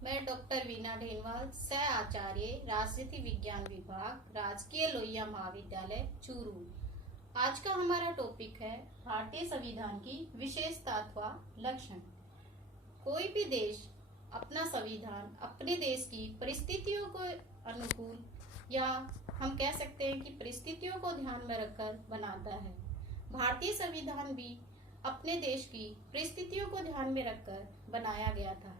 मैं डॉक्टर वीना ढेनवाल, सह आचार्य राजनीति विज्ञान विभाग, राजकीय लोहिया महाविद्यालय चूरू। आज का हमारा टॉपिक है भारतीय संविधान की विशेषता अथवा लक्षण। कोई भी देश अपना संविधान अपने देश की परिस्थितियों को अनुकूल या हम कह सकते हैं कि परिस्थितियों को ध्यान में रखकर बनाता है। भारतीय संविधान भी अपने देश की परिस्थितियों को ध्यान में रखकर बनाया गया था।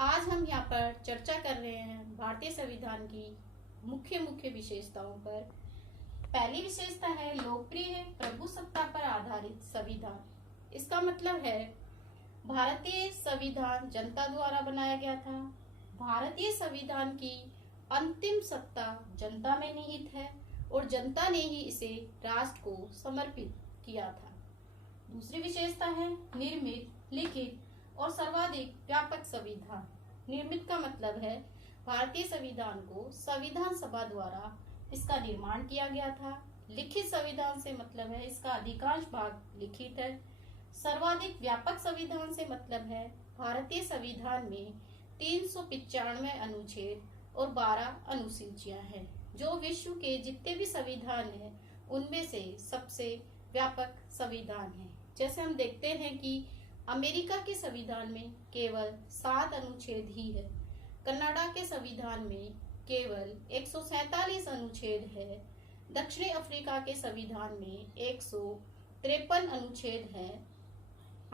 आज हम यहाँ पर चर्चा कर रहे हैं भारतीय संविधान की मुख्य मुख्य विशेषताओं पर। पहली विशेषता है लोकप्रिय प्रभुसत्ता पर आधारित संविधान। इसका मतलब है भारतीय संविधान जनता द्वारा बनाया गया था। भारतीय संविधान की अंतिम सत्ता जनता में निहित है और जनता ने ही इसे राष्ट्र को समर्पित किया था। दूसरी विशेषता है निर्मित, लिखित और सर्वाधिक व्यापक संविधान। निर्मित का मतलब है भारतीय संविधान को संविधान सभा द्वारा इसका निर्माण किया गया था। लिखित संविधान से मतलब है इसका अधिकांश भाग लिखित है। सर्वाधिक व्यापक संविधान से मतलब है भारतीय संविधान में 395 अनुच्छेद और 12 अनुसूचियां हैं, जो विश्व के जितने भी संविधान हैं उनमें से सबसे व्यापक संविधान है। जैसे हम देखते हैं कि अमेरिका के संविधान में केवल 7 अनुच्छेद ही है, कनाडा के संविधान में केवल 147 अनुच्छेद है, दक्षिण अफ्रीका के संविधान में 153 अनुच्छेद है,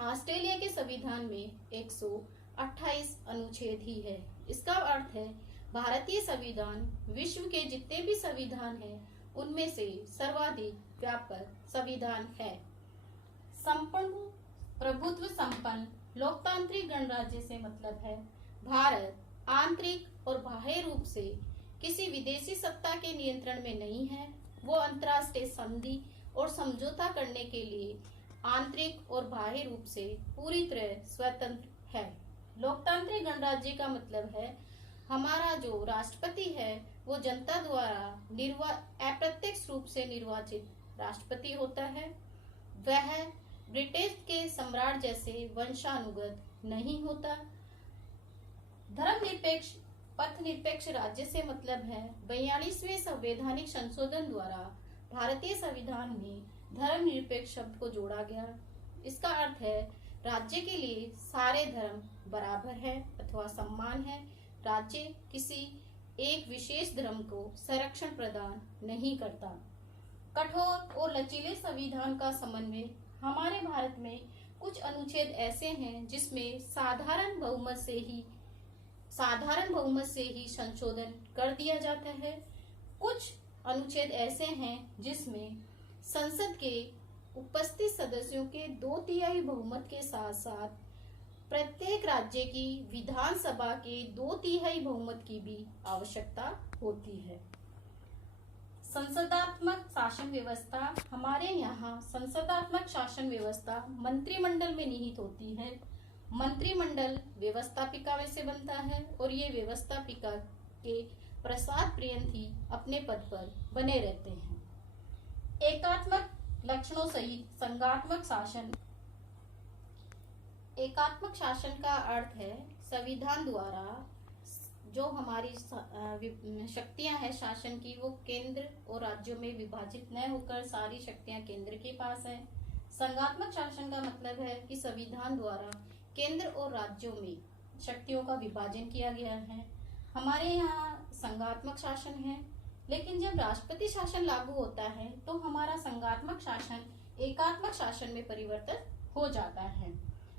ऑस्ट्रेलिया के संविधान में 128 अनुच्छेद ही है। इसका अर्थ है भारतीय संविधान विश्व के जितने भी संविधान हैं उनमें से सर्वाधिक व्यापक संविधान है। संपूर्ण प्रभुत्व संपन्न लोकतांत्रिक गणराज्य से मतलब है भारत आंतरिक और बाह्य रूप से किसी विदेशी सत्ता के नियंत्रण में नहीं है। वो अंतर्राष्ट्रीय संधि और समझौता करने के लिए आंतरिक और बाह्य रूप से पूरी तरह स्वतंत्र है। लोकतांत्रिक गणराज्य का मतलब है हमारा जो राष्ट्रपति है वो जनता द्वारा अप्रत्यक्ष रूप से निर्वाचित राष्ट्रपति होता है। वह ब्रिटिश के सम्राट जैसे वंशानुगत नहीं होता। धर्मनिरपेक्ष पथ निरपेक्ष राज्य से मतलब है 42वें संवैधानिक संशोधन द्वारा भारतीय संविधान में धर्मनिरपेक्ष शब्द को जोड़ा गया। इसका अर्थ है राज्य के लिए सारे धर्म बराबर है अथवा सम्मान है। राज्य किसी एक विशेष धर्म को संरक्षण प्रदान नहीं करता। कठोर और लचीले संविधान का समन्वय। हमारे भारत में कुछ अनुच्छेद ऐसे हैं जिसमें साधारण बहुमत से ही संशोधन कर दिया जाता है। कुछ अनुच्छेद ऐसे हैं जिसमें संसद के उपस्थित सदस्यों के 2/3 बहुमत के साथ साथ प्रत्येक राज्य की विधानसभा के 2/3 बहुमत की भी आवश्यकता होती है। संसदात्मक शासन व्यवस्था। हमारे यहाँ संसदात्मक शासन व्यवस्था मंत्रिमंडल में निहित होती है। मंत्रिमंडल व्यवस्थापिका में से बनता है और ये व्यवस्थापिका के प्रसाद पर्यंत ही अपने पद पर बने रहते हैं। एकात्मक लक्षणों सहित संघात्मक शासन। एकात्मक शासन का अर्थ है संविधान द्वारा जो हमारी शक्तियां हैं शासन की वो केंद्र और राज्यों में विभाजित न होकर सारी शक्तियां केंद्र के पास है। संघात्मक शासन का मतलब है कि संविधान द्वारा केंद्र और राज्यों में शक्तियों का विभाजन किया गया है। हमारे यहाँ संघात्मक शासन है, लेकिन जब राष्ट्रपति शासन लागू होता है तो हमारा संघात्मक शासन एकात्मक शासन में परिवर्तित हो जाता है।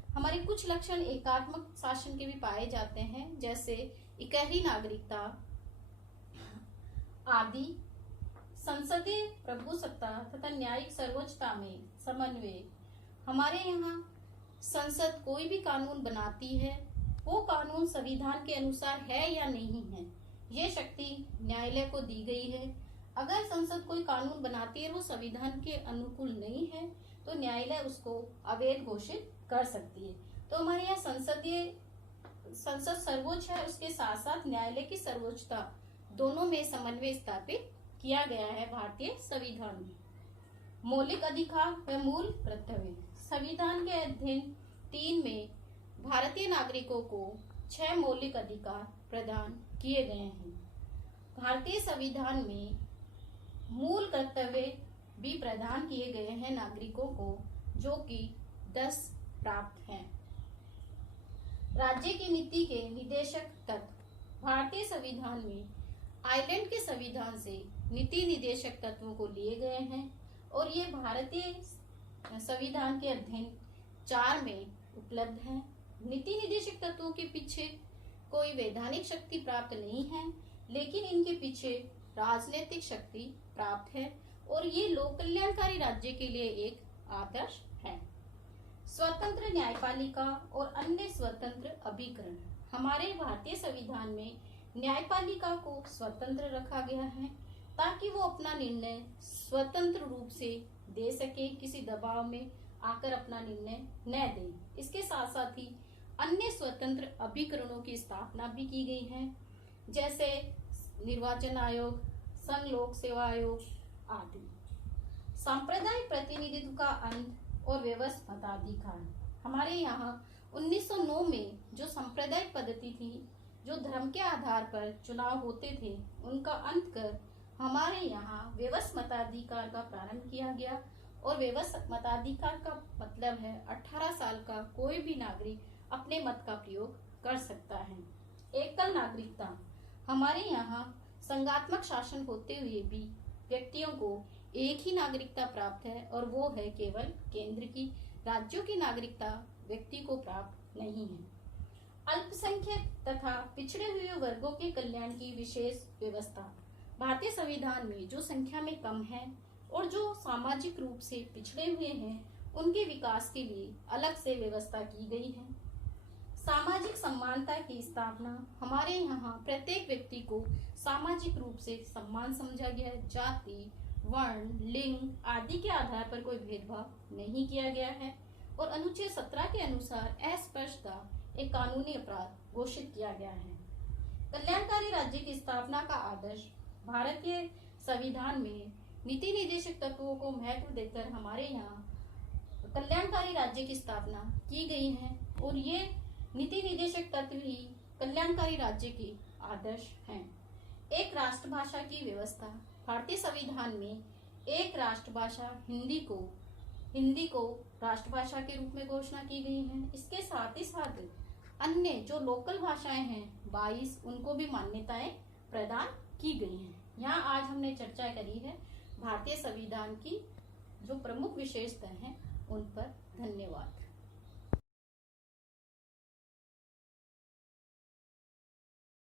हमारे कुछ लक्षण एकात्मक शासन के भी पाए जाते हैं, जैसे इकहरी नागरिकता आदि, संसदीय प्रभुसत्ता तथा न्यायिक सर्वोच्चता में समन्वय। हमारे यहाँ संसद कोई भी कानून बनाती है, वो कानून संविधान के अनुसार है या नहीं है, ये शक्ति न्यायालय को दी गई है। अगर संसद कोई कानून बनाती है वो संविधान के अनुकूल नहीं है तो न्यायालय उसको अवैध घोषित कर सकती है। तो हमारे यहाँ संसद सर्वोच्च है, उसके साथ साथ न्यायालय की सर्वोच्चता दोनों में समन्वय स्थापित किया गया है भारतीय संविधान में। मौलिक अधिकार व मूल कर्तव्य। संविधान के अध्ययन 3 में भारतीय नागरिकों को 6 मौलिक अधिकार प्रदान किए गए हैं। भारतीय संविधान में मूल कर्तव्य भी प्रदान किए गए हैं नागरिकों को, जो कि 10 प्राप्त हैं। राज्य की नीति के निदेशक तत्व भारतीय संविधान में आयरलैंड के संविधान से नीति निदेशक तत्वों को लिए गए हैं और ये भारतीय संविधान के अध्ययन 4 में उपलब्ध हैं। नीति निदेशक तत्वों के पीछे कोई वैधानिक शक्ति प्राप्त नहीं है, लेकिन इनके पीछे राजनीतिक शक्ति प्राप्त है और ये लोक कल्याणकारी राज्य के लिए एक आदर्श है। स्वतंत्र न्यायपालिका और अन्य स्वतंत्र अभिकरण। हमारे भारतीय संविधान में न्यायपालिका को स्वतंत्र रखा गया है ताकि वो अपना निर्णय स्वतंत्र रूप से दे सके, किसी दबाव में आकर अपना निर्णय न दे। इसके साथ साथ ही अन्य स्वतंत्र अभिकरणों की स्थापना भी की गई है, जैसे निर्वाचन आयोग, संघ लोक सेवा आयोग आदि। सांप्रदायिक प्रतिनिधित्व का अंत और व्यवस्थित मताधिकार। हमारे यहाँ 1909 में जो सांप्रदायिक पद्धति थी, जो धर्म के आधार पर चुनाव होते थे, उनका अंत कर हमारे यहाँ व्यवस्थित मताधिकार का प्रारंभ किया गया। और व्यवस्थित मताधिकार का मतलब है 18 साल का कोई भी नागरिक अपने मत का प्रयोग कर सकता है। एकल नागरिकता। हमारे यहाँ संघात्मक शासन होते हुए भी व्यक्तियों को एक ही नागरिकता प्राप्त है और वो है केवल केंद्र की। राज्यों की नागरिकता व्यक्ति को प्राप्त नहीं है। अल्पसंख्यक तथा पिछड़े हुए वर्गों के कल्याण की विशेष व्यवस्था। भारतीय संविधान में जो संख्या में कम है और जो सामाजिक रूप से पिछड़े हुए हैं, उनके विकास के लिए अलग से व्यवस्था की गई है। सामाजिक समानता की स्थापना। हमारे यहाँ प्रत्येक व्यक्ति को सामाजिक रूप से सम्मान समझा गया है। जाति, वर्ण, लिंग आदि के आधार पर कोई भेदभाव नहीं किया गया है और अनुच्छेद 17 के अनुसार अस्पृश्यता एक कानूनी अपराध घोषित किया गया है। कल्याणकारी राज्य की स्थापना का आदर्श। भारतीय संविधान में नीति निदेशक तत्वों को महत्व देकर हमारे यहाँ कल्याणकारी राज्य की स्थापना की गई है और ये नीति निदेशक तत्व ही कल्याणकारी राज्य के आदर्श हैं। एक राष्ट्रभाषा की व्यवस्था। भारतीय संविधान में एक राष्ट्रभाषा हिंदी को राष्ट्रभाषा के रूप में घोषणा की गई है। इसके साथ ही साथ अन्य जो लोकल भाषाएं हैं 22, उनको भी मान्यताएं प्रदान की गई हैं। यहाँ आज हमने चर्चा करी है भारतीय संविधान की जो प्रमुख विशेषताएं हैं उन पर। धन्यवाद।